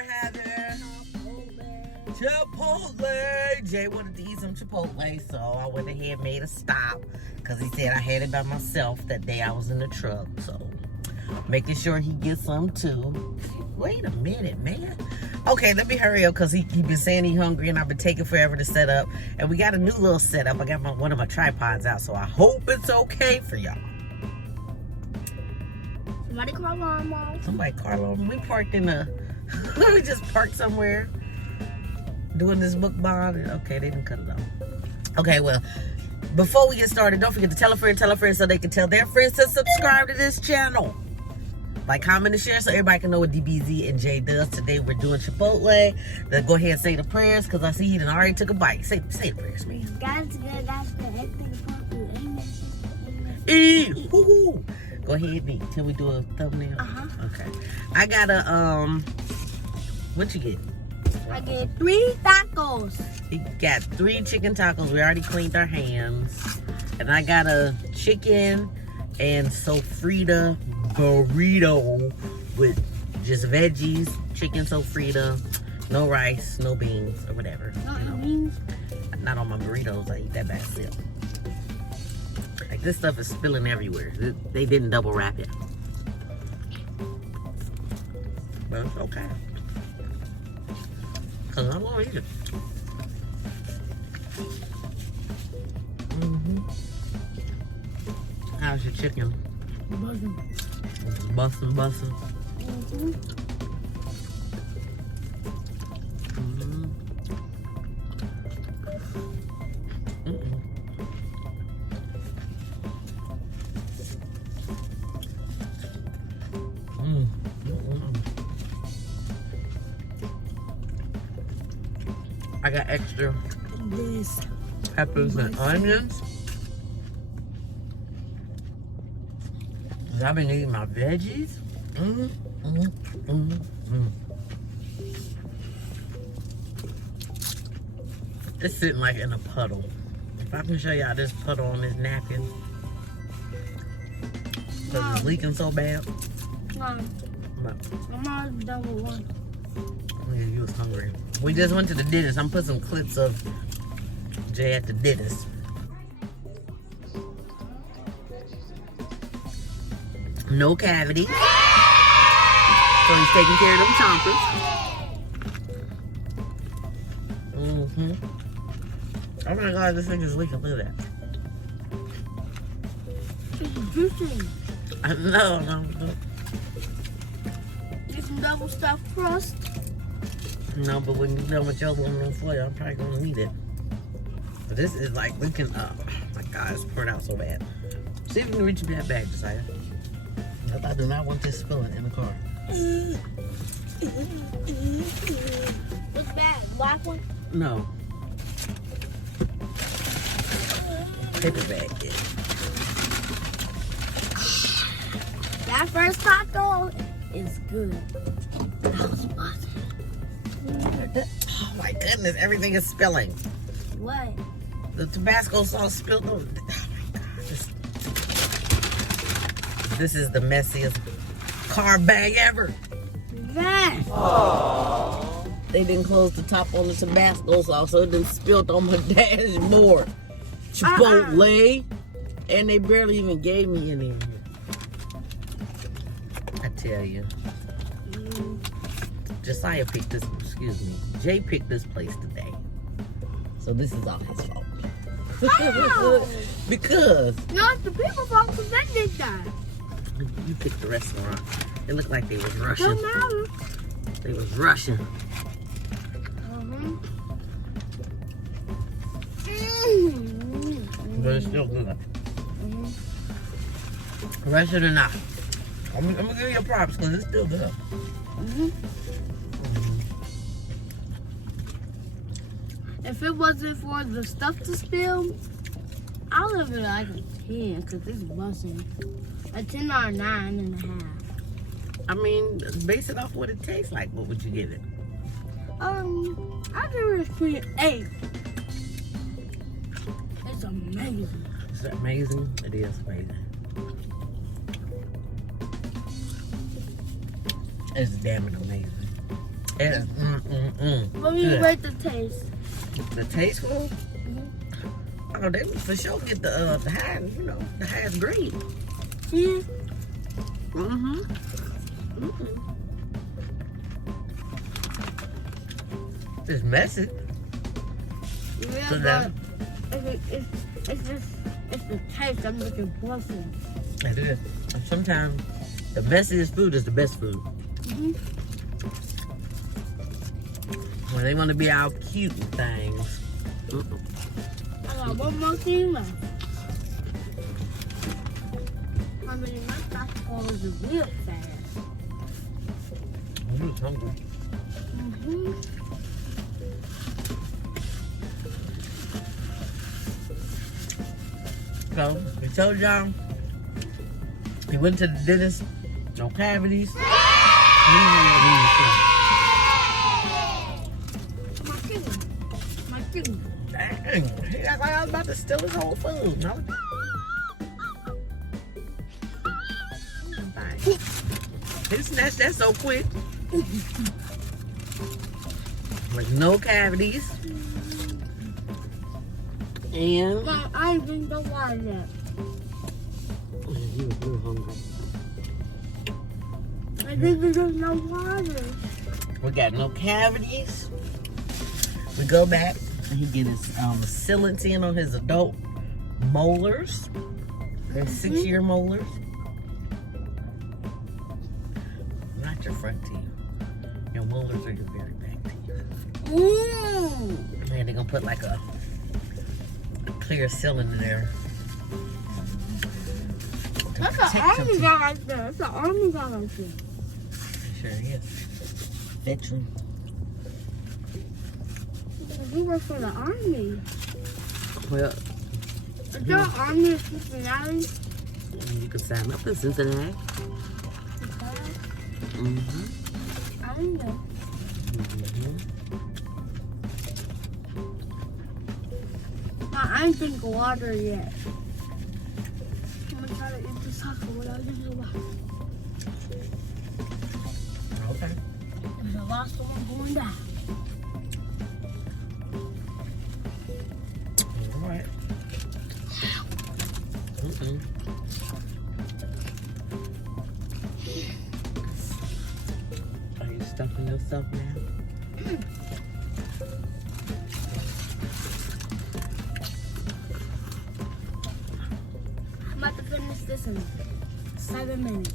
we're having Chipotle. Jay wanted to eat some Chipotle, so I went ahead and made a stop because he said I had it by myself that day I was in the truck. So making sure he gets some too. Wait a minute, man. Okay, let me hurry up because he been saying he hungry and I've been taking forever to set up. And we got a new little setup. I got one of my tripods out, so I hope it's okay for y'all. Somebody call Mama. Somebody call on. We parked in a. We just parked somewhere doing this mukbang. Okay, they didn't cut it off. Okay, well, before we get started, don't forget to tell a friend so they can tell their friends to subscribe to this channel. Like, comment, and share so everybody can know what Deebeezee and Jay does. Today we're doing Chipotle. Let's go ahead and say the prayers because I see he already took a bite. Say the prayers, man. God's good, God's good. Everything's good. Amen. Eat. Woo-hoo. Go ahead and eat. Till we do a thumbnail. Okay. I got a what you get? I get 3 tacos. We got 3 chicken tacos. We already cleaned our hands. And I got a chicken and sofrita burrito with just veggies, chicken sofrita, no rice, no beans, or whatever. No beans? Not on my burritos. I eat that by itself. Like, this stuff is spilling everywhere. They didn't double wrap it. But it's okay. Because I'm going to eat it. How's your chicken? Bussin'. I got extra peppers and onions. I've been eating my veggies. It's sitting like in a puddle. If I can show y'all this puddle on this napkin. Because it's leaking so bad. Mom. I'm not done with one. Yeah, you was hungry. We just went to the dentist. I'm putting some clips of Jay at the dentist. No cavity. So he's taking care of them chompers. Oh my God, this thing is leaking. Look at that. It's juicy. I know. Get some double stuffed crust. No, but when you're done with your aluminum foil, I'm probably gonna need it. But this is like leaking up. Oh my God, it's poured out so bad. See if you can reach that bag, Josiah. I do not want this spilling in the car. What's bad? Black one? No. Paper bag, yeah. That first taco is good. That was awesome. Oh my goodness, everything is spilling. What? The Tabasco sauce spilled over. Oh my God. This is the messiest car bag ever. That. Oh. They didn't close the top on the Tabasco sauce, so it done spilled on my dashboard. Chipotle. And they barely even gave me any. I tell you. Josiah picked this, Jay picked this place today. So this is all his fault. Wow. Because. No, it's the people fault because they did that. You picked the restaurant. It looked like they was rushing. Don't matter. They was rushing. But it's still good. Rushing or not. I'm gonna give you props because it's still good. If it wasn't for the stuff to spill, I'll give it like a 10 because it's busting. A 10 or a 9.5. I mean, base it off what it tastes like. What would you give it? I give it a 8. It's amazing. Is that amazing? It is amazing. It's damn it amazing. And Let me good. rate the taste. The tasteful. Oh, they for sure get the high, you know, the highest grade. See? It's messy. Yeah, So but it's the taste I'm looking for. It is. And sometimes the messiest food is the best food. When they want to be all cute and things. I got one more thing left. I mean, my basketball is real fast. I'm just hungry. So, we told y'all we went to the dentist, no cavities. My finger. Dang, he act like I was about to steal his whole food. No. He snatched that so quick. With no cavities. And But I ain't drink the water yet. he was real hungry. I didn't drink no water. We got no cavities. We go back and he get his sealants in on his adult molars. They're 6-year molars. Not your front teeth. Your molars are your very back teeth. And they're gonna put like a clear sealant in there. That's an army guy right there. That's an army guy right there. Sure is. Veteran. He works for the army. Well, Is there an army in Cincinnati? you can sign up in Cincinnati. I don't know. I ain't drink water yet. I'm gonna try to eat this taco without drinking water. Okay. And the last one going down. All right. Are you stuffing yourself now? I'm about to finish this in 7 minutes.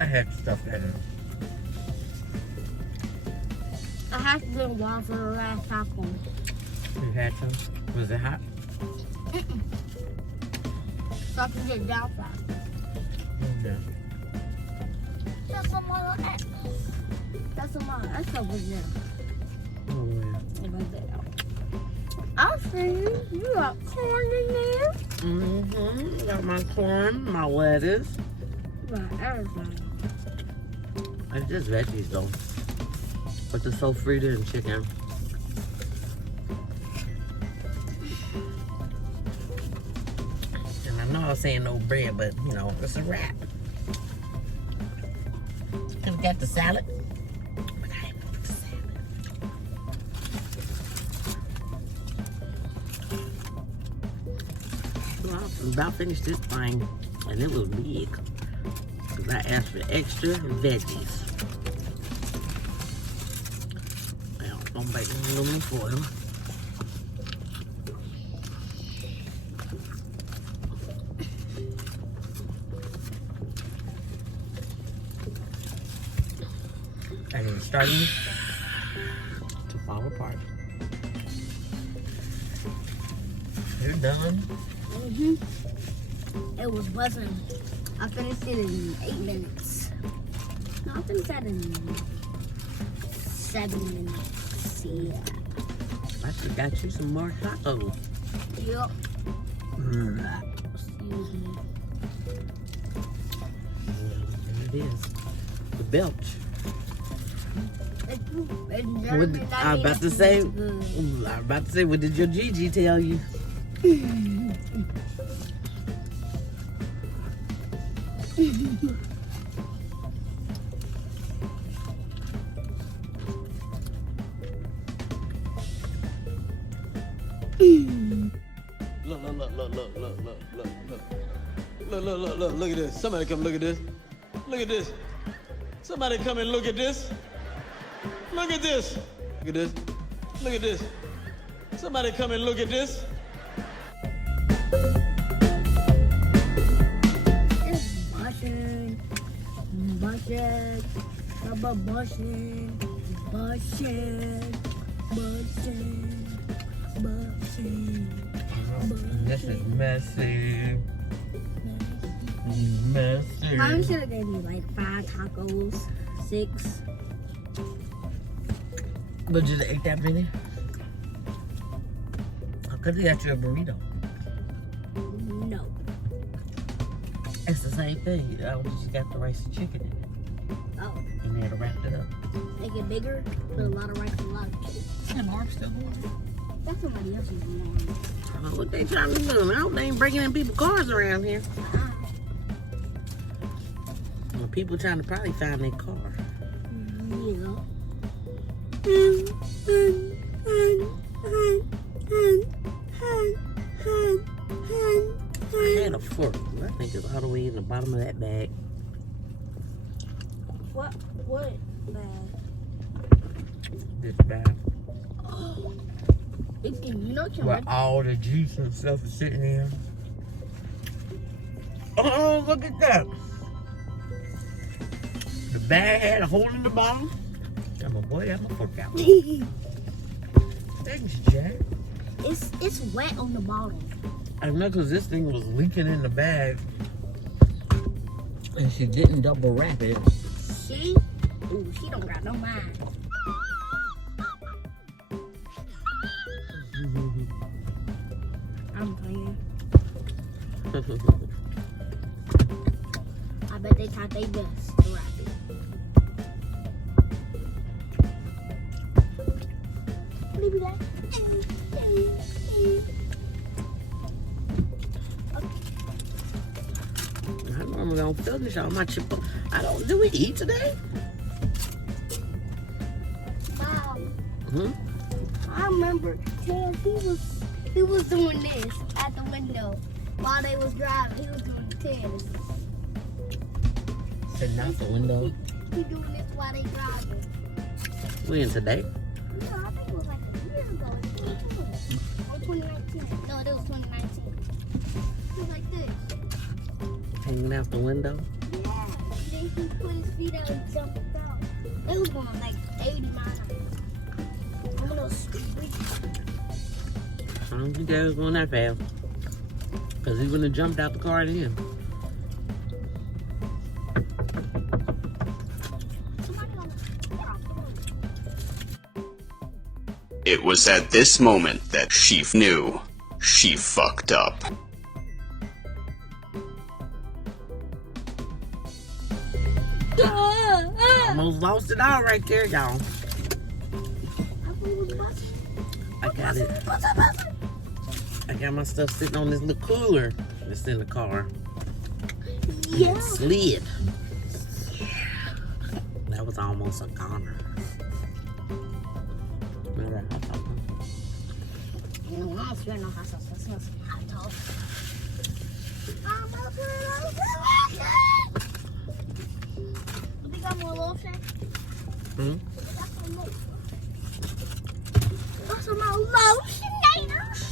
I had stuff that in. I have to drink water for the last taco. You had some? Was it hot? So I can get down fast. Yeah. That's some more X. That's some more X over there. Oh, yeah. Over there. I see you. You got corn in there. Mm-hmm. Got my corn, my lettuce. You got everything. It's just veggies though. But the sofrito and chicken. And I know I was saying no bread, but you know, it's a wrap. Could have got the salad. But I didn't want the salad. Well, I was about finished this thing, and it was big. Because I asked for extra veggies. Now, I'm gonna bake in aluminum foil. And it's starting to fall apart. You're done. It was buzzing. I finished it in 8 minutes. No, I finished that in 7 minutes. Yeah. I should got you some more tacos. Yup. Excuse me. it is. The belch. What, I was about to say, what did your Gigi tell you? Look at this. Somebody come look at this. Look at this. Somebody come and look at this. Look at this. Look at this. Look at this. Somebody come and look at this. This is messy. Messy. Mom should have gave me like 5 tacos, 6. But you ate that many? I could have got you a burrito. No. It's the same thing. I just got the rice and chicken in it. Oh. And they had to wrap it up. Make it bigger, put a lot of rice and a lot of chicken. That mark still going? That's somebody else's alarm. I don't know what they trying to do. I hope they ain't breaking in people's cars around here. Well, people trying to probably find their car. Yeah. I had a fork. I think it's all the way in the bottom of that bag. What bag? This bag. You know Where all the juice and stuff is sitting in. Oh, look at that. The bag had a hole in the bottom. I'm a boy, I'm a fork out. Thanks, Jack. It's wet on the bottom. I know, because this thing was leaking in the bag. And she didn't double wrap it. She? Ooh, she don't got no mind. I'm playing. I bet they tried their best to wrap it. Maybe that. I know I'm gonna finish all my Chipotle. Do we eat today? Wow. Hmm? I remember Ted, he was doing this at the window while they was driving. He was doing this. Sitting out the window. He doing this while they driving. When today? No, I think it was like a year ago. Or 2019. No, it was 2019. He was like this. Hanging out the window? Yeah. Then he put his feet out and jumped out. They was going like 80 miles an hour. On those streets. I don't think that was going that fast. Because he wouldn't have jumped out the car then. It was at this moment that she knew she fucked up. Almost lost it all right there, y'all. I got it. I got my stuff sitting on this little cooler that's in the car. Yeah. It slid. That was almost a goner. All right, hot dog. You know, I don't smell no hot sauce. I smell some hot dog. You think I'm more lotion? Hmm? Got some more lotion, Naters.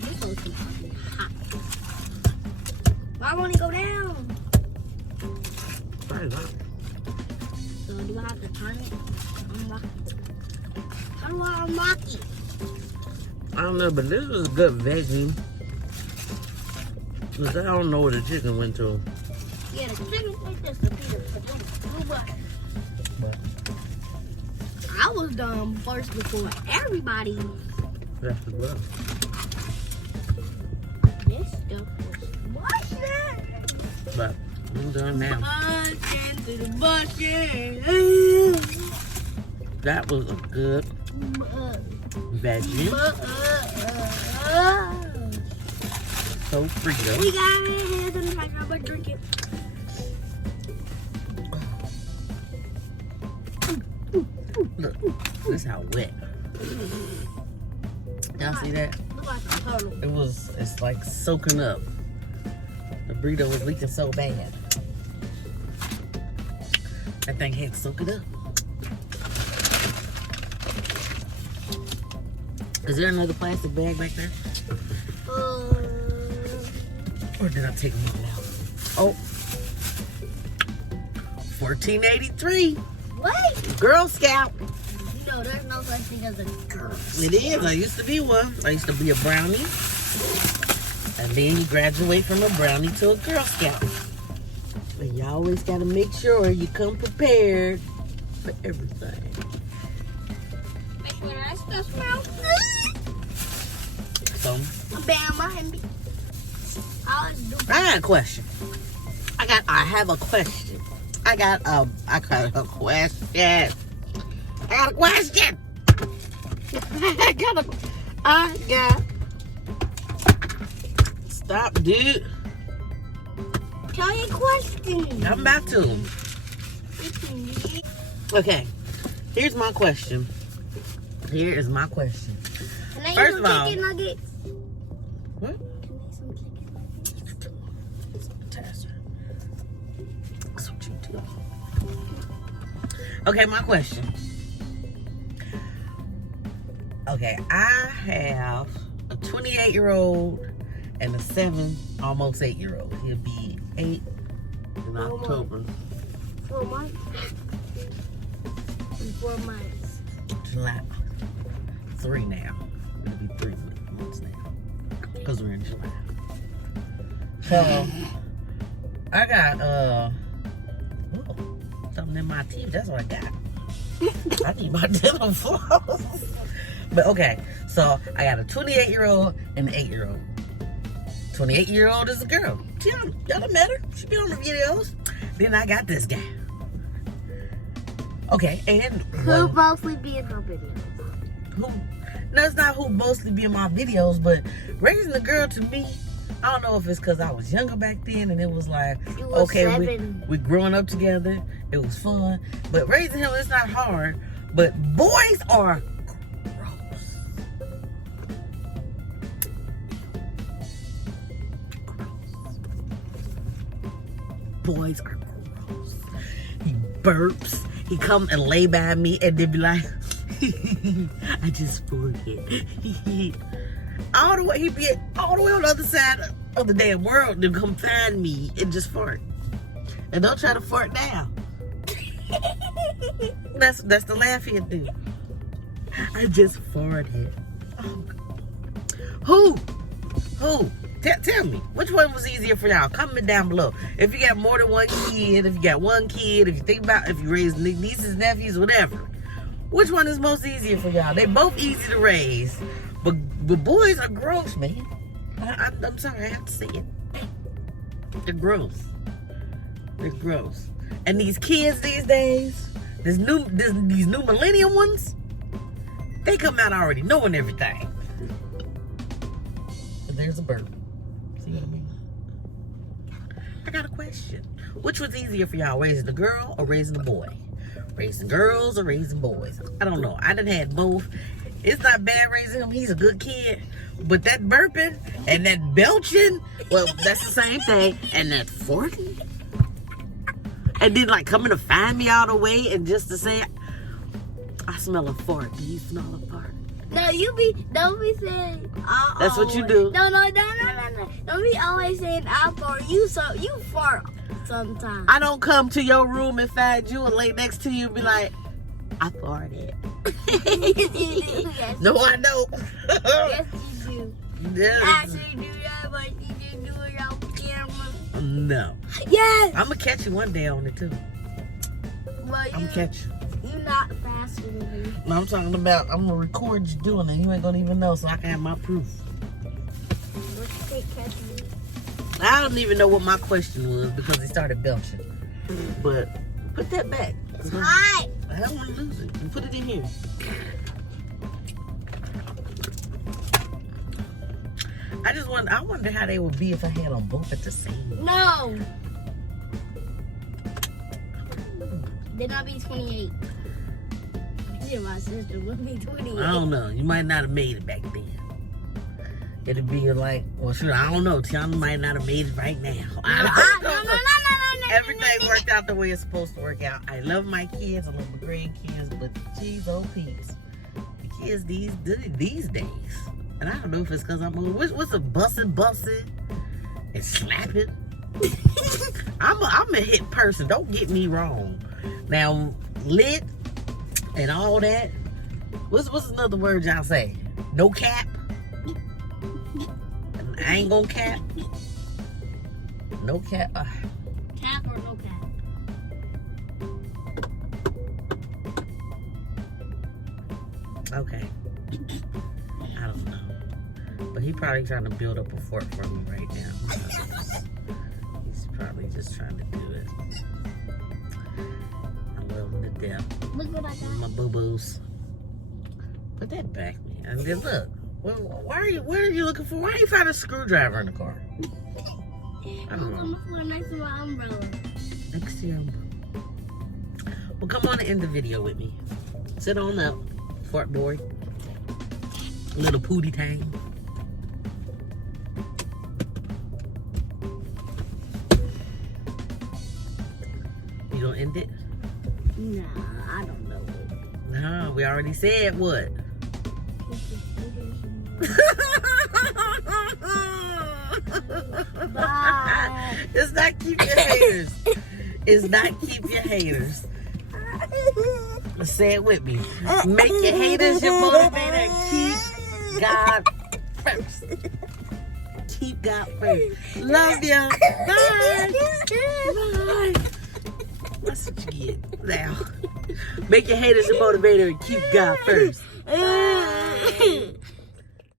This lotion is hot. Why won't it go down? Very hot. So do I have to turn it? Unlock it. How do I unlock it? I don't know, but this was good veggie. Because I don't know where the chicken went to. Yeah, the chicken like this, the Peter, butter. I was done first before everybody. That's the well. This stuff was mushroom. But I'm done now. Bucket to the bucket. That was a good veggie. So Frito. We got it. Then if I grab a drink it. Look, this how wet. Y'all see that? Look like a turtle. It's like soaking up. The burrito was leaking so bad. That thing had to soak it up. Is there another plastic bag back there? Or did I take them all out? Oh. $14.83. Wait. Girl Scout. You know, there's no such thing as a girl. It is. I used to be one. I used to be a brownie. And then you graduate from a brownie to a Girl Scout. But you always got to make sure you come prepared for everything. Make sure that stuff smells good. So, I got a question. I have a question. I got a question. Stop, dude. Tell your question. I'm about to. Okay. Here's my question. Here is my question. Can I First eat of all- some chicken nuggets? What? Can I eat some chicken nuggets? That's what you do. Okay, my question. Okay, I have a 28-year-old and a 7, almost 8-year-old. He'll be 8 in October. 4 months? In 4 months. July. 3 now. It'll be 3 months now. Because we're in July. So, I got, something in my teeth. That's what I got. I need my dental floss. But okay, so I got a 28-year-old and an 8-year-old. 28-year-old is a girl. Y'all done met her. She be on the videos. Then I got this guy. Okay, and Who mostly be in her videos? who? No, it's not who mostly be in my videos, but raising a girl to me, I don't know if it's because I was younger back then and it was like, You was okay, 7. we growing up together. It was fun. But raising him, it's not hard. But boys are gross. Boys are gross. He burps. He come and lay by me and then be like, I just farted. All the way, he be all the way on the other side of the damn world to come find me and just fart. And don't try to fart now. That's the laugh he'd do. I just farted. Oh. Who? Tell me, which one was easier for y'all? Comment down below. If you got more than one kid, if you got one kid, if you think about if you raise nieces, nephews, whatever. Which one is most easier for y'all? They both easy to raise. But boys are gross, man. I'm sorry, I have to say it. They're gross. They're gross. And these kids these days, these new millennium ones, they come out already knowing everything. But there's a burp. See what I mean? I got a question. Which was easier for y'all, raising a girl or raising a boy? Raising girls or raising boys? I don't know. I done had both. It's not bad raising him. He's a good kid. But that burping and that belching, well, that's the same thing. And that farting. And then like coming to find me all the way and just to say, I smell a fart. Do you smell a fart? No, don't be saying, That's what you do. No. Don't be always saying, I fart. You fart sometimes. I don't come to your room and find you and lay next to you and be like, I farted. Yes, No, I don't. yes, you do. Yes. Actually do that, but you just do it on camera. No. Yes! I'm going to catch you one day on it too. But I'm going to catch you. you're not faster than me. No, I'm talking about, I'm going to record you doing it. You ain't going to even know so I can have my proof. What's the catch me? I don't even know what my question was because he started belching. But put that back. Hot. I don't want to lose it. And put it in here. I wonder how they would be if I had them both at the same time. No. Then I'll be 28. Yeah, my sister will be 28. I don't know. You might not have made it back then. It'd be like, well, sure, I don't know. Tiana might not have made it right now. I don't know. Everything worked out the way it's supposed to work out. I love my kids. I love my grandkids. But geez, oh, peeps. The kids these days. And I don't know if it's because I'm old. What's a bussin' and slapping? I'm a hit person. Don't get me wrong. Now, lit and all that. What's another word y'all say? No cap? I ain't gonna cap. No cap. Cap or no cap? Okay. I don't know. But he probably trying to build up a fort for me right now. He's probably just trying to do it. I love him to death. Look what I got. My boo-boos. Put that back, man. And then look. What are you looking for? Why are you finding a screwdriver in the car? I don't know. On the floor next to my umbrella. Next to your umbrella. Well, come on and end the video with me. Sit on up, fart boy. Little pooty tang. You gonna end it? Nah, I don't know. No, we already said what? Bye. It's not keep your haters. It's not keep your haters. Say it with me. Make your haters your motivator and keep God first. Keep God first. Love ya. Bye. Bye. That's what you get now. Make your haters your motivator and keep God first.